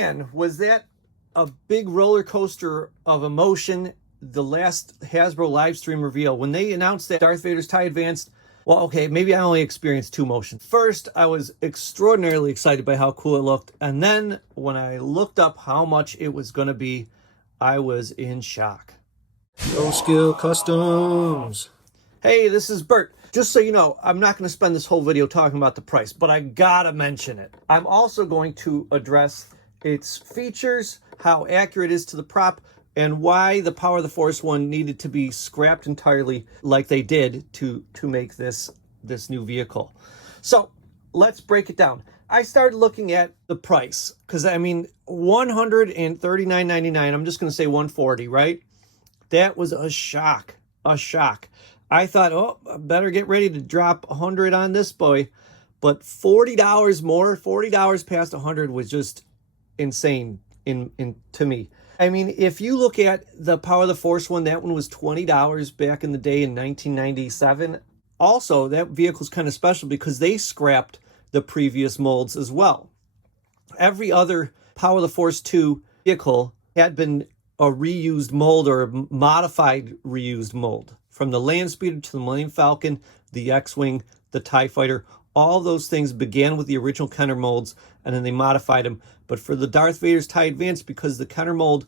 man, was that a big roller coaster of emotion. The last Hasbro live stream reveal, when they announced that Darth Vader's TIE Advanced, well, okay, maybe I only experienced two emotions. First, I was extraordinarily excited by how cool it looked. And then when I looked up how much it was going to be, I was in shock. No Skill Customs. Hey, this is Bert. Just so you know, I'm not going to spend this whole video talking about the price, but I gotta mention it. I'm also going to address its features, how accurate it is to the prop, and why the Power of the Force one needed to be scrapped entirely like they did to make this new vehicle. So let's break it down. I started looking at the price because, I mean, $139.99, I'm just going to say $140, right? That was a shock, a shock. I thought, oh, I better get ready to drop $100 on this boy. But $40 more, $40 past $100 was just insane to me. I mean, if you look at the Power of the Force one, that one was $20 back in the day in 1997. Also, that vehicle's kind of special because they scrapped the previous molds as well. Every other Power of the Force 2 vehicle had been a reused mold or a modified reused mold. From the Landspeeder to the Millennium Falcon, the X-Wing, the TIE Fighter, all those things began with the original Kenner molds, and then they modified them. But for the Darth Vader's TIE Advanced, because the Kenner mold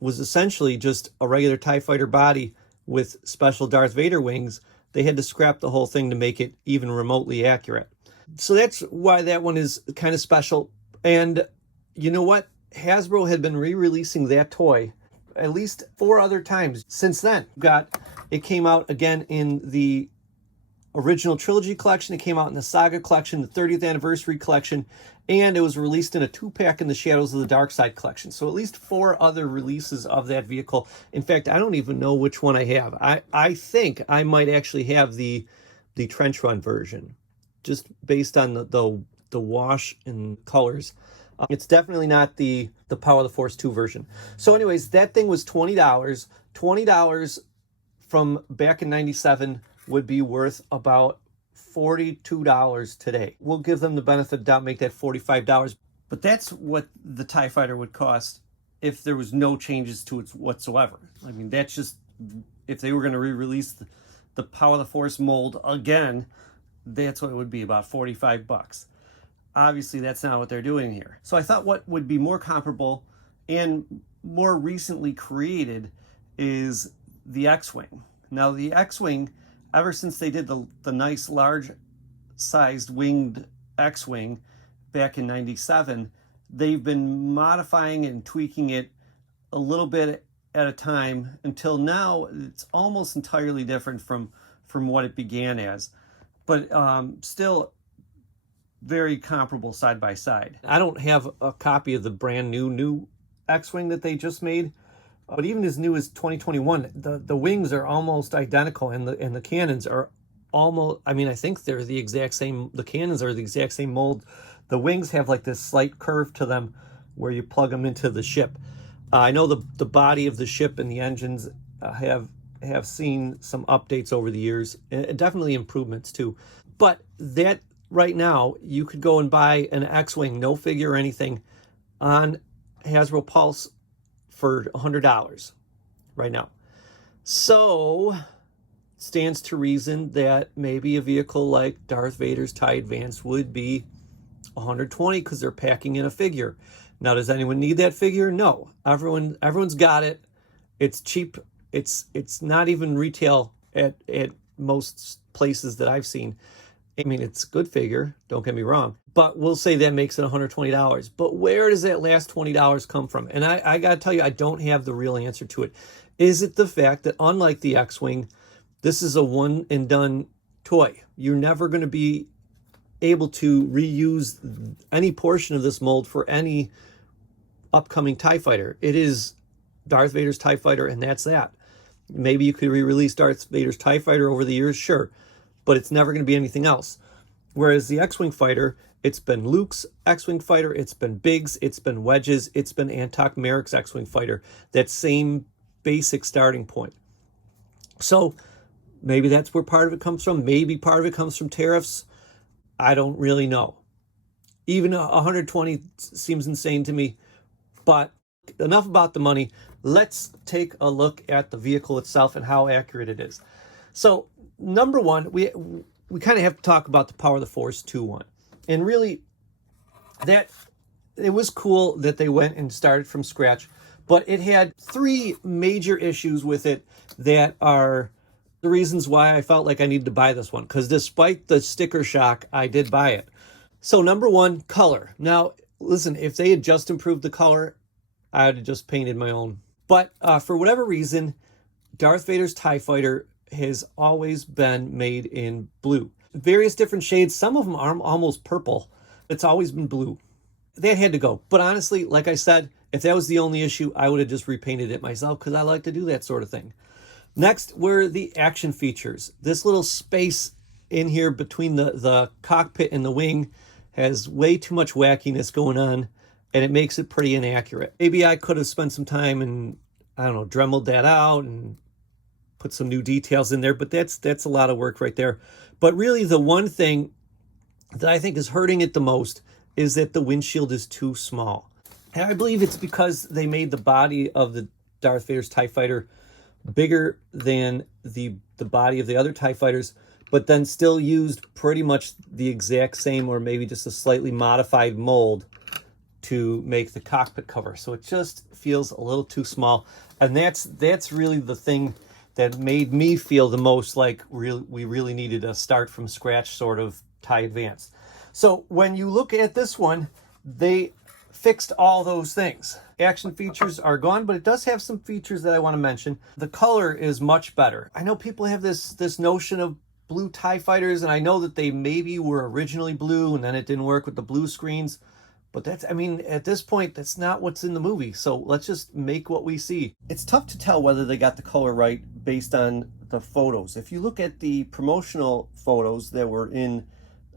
was essentially just a regular TIE Fighter body with special Darth Vader wings, they had to scrap the whole thing to make it even remotely accurate. So that's why that one is kind of special. And you know what? Hasbro had been re-releasing that toy at least 4 other times since then. It came out again in the original trilogy collection, it came out in the Saga collection, the 30th anniversary collection, and it was released in a 2-pack in the Shadows of the Dark Side collection. So at least 4 other releases of that vehicle. In fact, I don't even know which one I have. I think I might actually have the trench run version, just based on the wash and colors. It's definitely not the Power of the Force 2 version. So anyways, that thing was $20. $20 from back in 97 would be worth about $42 today. We'll give them the benefit of the doubt, make that $45. But that's what the TIE Fighter would cost if there was no changes to it whatsoever. I mean, that's just, if they were going to re-release the Power of the Force mold again, that's what it would be, about $45. Obviously, that's not what they're doing here. So I thought what would be more comparable and more recently created is the X-Wing. Now, the X-Wing, ever since they did the nice large-sized winged X-Wing back in 97, they've been modifying and tweaking it a little bit at a time until now it's almost entirely different from what it began as. But still very comparable side by side. I don't have a copy of the brand new X-Wing that they just made, but even as new as 2021, the wings are almost identical, and the cannons are almost, I mean, I think they're the exact same, the cannons are the exact same mold. The wings have like this slight curve to them where you plug them into the ship. I know the body of the ship and the engines have seen some updates over the years, and definitely improvements too. But that right now, you could go and buy an X-Wing, no figure or anything, on Hasbro Pulse for $100 right now. So, stands to reason that maybe a vehicle like Darth Vader's TIE Advanced would be $120 because they're packing in a figure. Now, does anyone need that figure? No. Everyone's got it. It's cheap. It's not even retail at most places that I've seen. I mean, it's a good figure, don't get me wrong, but we'll say that makes it $120. But where does that last $20 come from? And I got to tell you, I don't have the real answer to it. Is it the fact that, unlike the X-Wing, this is a one-and-done toy? You're never going to be able to reuse any portion of this mold for any upcoming TIE Fighter. It is Darth Vader's TIE Fighter, and that's that. Maybe you could re-release Darth Vader's TIE Fighter over the years, sure, but it's never going to be anything else. Whereas the X-Wing fighter, it's been Luke's X-Wing fighter, it's been Biggs, it's been Wedge's, it's been Antok Merrick's X-Wing fighter. That same basic starting point. So maybe that's where part of it comes from. Maybe part of it comes from tariffs. I don't really know. Even 120 seems insane to me But enough about the money. Let's take a look at the vehicle itself and how accurate it is. So number one, we kind of have to talk about the Power of the Force 2-1. And really, that it was cool that they went and started from scratch, but it had 3 major issues with it that are the reasons why I felt like I needed to buy this one, because despite the sticker shock, I did buy it. So number one, color. Now, listen, if they had just improved the color, I would have just painted my own. But for whatever reason, Darth Vader's TIE Fighter has always been made in blue. Various different shades. Some of them are almost purple. It's always been blue. That had to go. But honestly, like I said, if that was the only issue, I would have just repainted it myself because I like to do that sort of thing. Next were the action features. This little space in here between the cockpit and the wing has way too much wackiness going on, and it makes it pretty inaccurate. Maybe I could have spent some time and, I don't know, dremeled that out and put some new details in there, but that's a lot of work right there. But really the one thing that I think is hurting it the most is that the windshield is too small. And I believe it's because they made the body of the Darth Vader's TIE Fighter bigger than the body of the other TIE Fighters, but then still used pretty much the exact same or maybe just a slightly modified mold to make the cockpit cover. So it just feels a little too small. And that's really the thing that made me feel the most like we really needed a start from scratch sort of TIE Advance. So when you look at this one, they fixed all those things. Action features are gone, but it does have some features that I want to mention. The color is much better. I know people have this notion of blue TIE Fighters, and I know that they maybe were originally blue and then it didn't work with the blue screens. But that's, I mean, at this point, that's not what's in the movie. So let's just make what we see. It's tough to tell whether they got the color right based on the photos. If you look at the promotional photos that were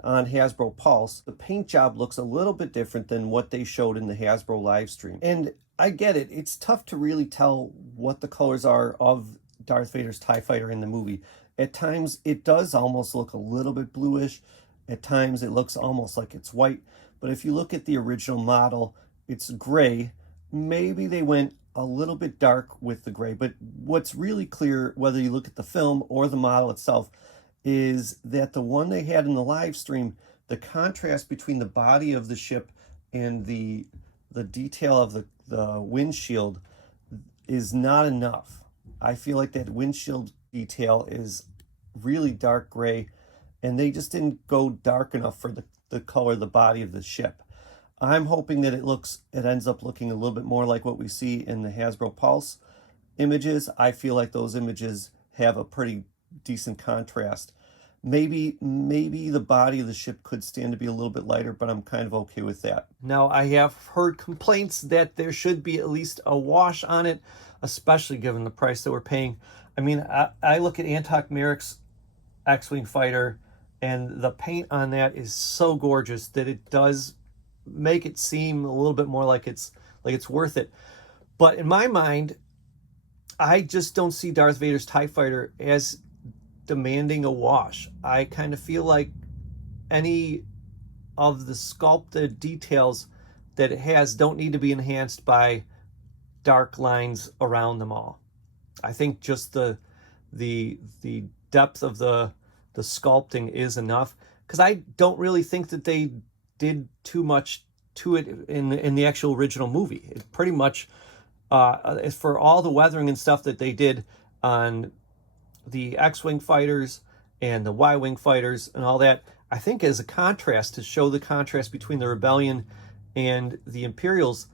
on Hasbro Pulse, the paint job looks a little bit different than what they showed in the Hasbro live stream. And I get it. It's tough to really tell what the colors are of Darth Vader's TIE Fighter in the movie. At times, it does almost look a little bit bluish. At times, it looks almost like it's white. But if you look at the original model, it's gray. Maybe they went a little bit dark with the gray. But what's really clear, whether you look at the film or the model itself, is that the one they had in the live stream, the contrast between the body of the ship and the detail of the windshield is not enough. I feel like that windshield detail is really dark gray, and they just didn't go dark enough for the color of the body of the ship. I'm hoping that it ends up looking a little bit more like what we see in the Hasbro Pulse images. I feel like those images have a pretty decent contrast. Maybe the body of the ship could stand to be a little bit lighter, but I'm kind of okay with that. Now, I have heard complaints that there should be at least a wash on it, especially given the price that we're paying. I mean, I look at Antok Merrick's X-Wing fighter, and the paint on that is so gorgeous that it does make it seem a little bit more like it's worth it. But in my mind, I just don't see Darth Vader's TIE Fighter as demanding a wash. I kind of feel like any of the sculpted details that it has don't need to be enhanced by dark lines around them all. I think just the depth of the sculpting is enough, because I don't really think that they did too much to it in the actual original movie. It pretty much for all the weathering and stuff that they did on the X-Wing fighters and the Y-Wing fighters and all that, I think as a contrast, to show the contrast between the Rebellion and the Imperials,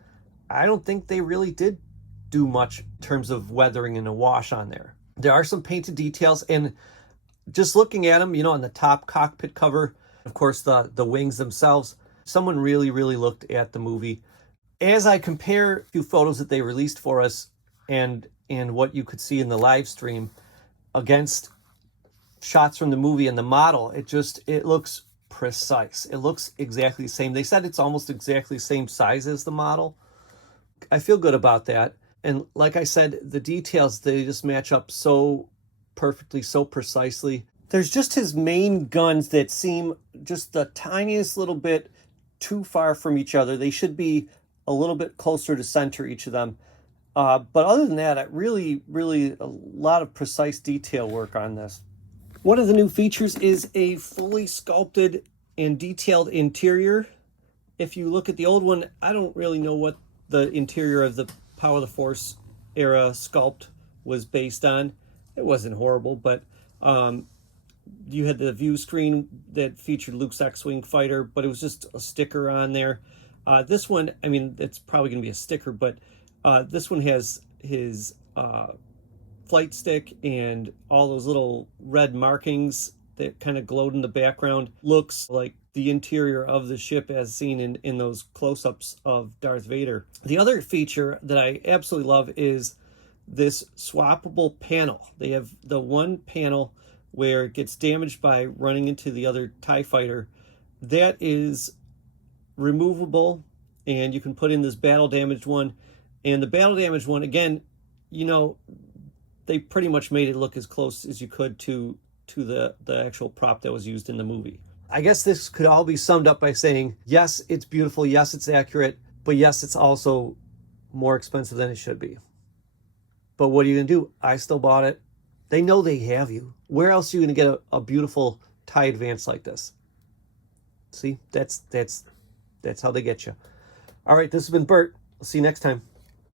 I don't think they really did do much in terms of weathering and a wash on there. There are some painted details, and just looking at them, on the top cockpit cover, of course, the wings themselves, someone really, really looked at the movie. As I compare a few photos that they released for us and what you could see in the live stream against shots from the movie and the model, it looks precise. It looks exactly the same. They said it's almost exactly the same size as the model. I feel good about that. And like I said, the details, they just match up so perfectly, so precisely. There's just his main guns that seem just the tiniest little bit too far from each other. They should be a little bit closer to center, each of them. But other than that, really a lot of precise detail work on this. One of the new features is a fully sculpted and detailed interior. If you look at the old one, I don't really know what the interior of the Power of the Force era sculpt was based on. It wasn't horrible, but you had the view screen that featured Luke's X-Wing fighter, but it was just a sticker on there. This one, I mean, it's probably going to be a sticker, but this one has his flight stick and all those little red markings that kind of glowed in the background. Looks like the interior of the ship as seen in those close-ups of Darth Vader. The other feature that I absolutely love is this swappable panel. They have the one panel where it gets damaged by running into the other TIE fighter. That is removable, and you can put in this battle damaged one. And the battle damaged one, again, you know, they pretty much made it look as close as you could to the actual prop that was used in the movie. I guess this could all be summed up by saying, yes, it's beautiful, yes, it's accurate, but yes, it's also more expensive than it should be. But what are you going to do? I still bought it. They know they have you. Where else are you going to get a beautiful TIE Advance like this? See, that's how they get you. All right, this has been Bert. I'll see you next time.